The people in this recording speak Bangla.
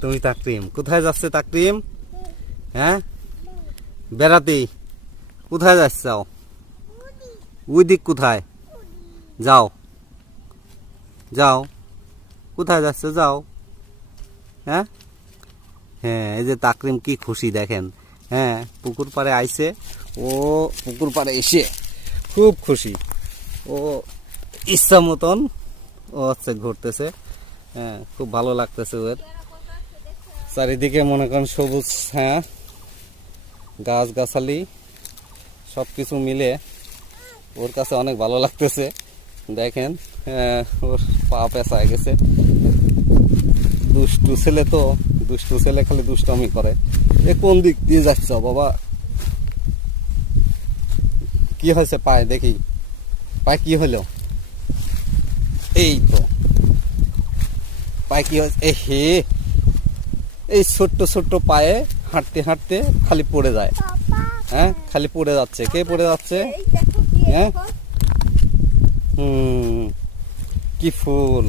তুমি তাকরিম কোথায় যাচ্ছে? তাকরিম হ্যাঁ বেড়াতে কোথায় যাচ্ছ? ওই দিক কোথায়? যাও যাও কোথায় যাচ্ছ? যাও। হ্যাঁ হ্যাঁ এই যে তাকরিম কি খুশি দেখেন। হ্যাঁ পুকুর পাড়ে আইছে, ও পুকুর পাড়ে এসে খুব খুশি। ও ইচ্ছা মতন ও হচ্ছে ঘুরতেছে। হ্যাঁ খুব ভালো লাগতেছে ওর। চারিদিকে মনে করেন সবুজ, হ্যাঁ গাছ গাছালি সব কিছু মিলে ওর কাছে অনেক ভালো লাগতেছে। দেখেন ওর পা পেঁচায় গেছে। দুষ্টু ছেলে তো, দুষ্টু ছেলে খালি দুষ্টামি করে। এ কোন দিক দিয়ে যাচ্ছ বাবা? কি হয়েছে পায়ে? দেখি পায়ে কি হলো? এই তো পায়ে কি হয়েছে? এ হে, এই ছোট্ট ছোট্ট পায়ে হাঁটতে হাঁটতে খালি পড়ে যায়। হ্যাঁ খালি পড়ে যাচ্ছে। কে পড়ে যাচ্ছে? হ্যাঁ কি ফুল!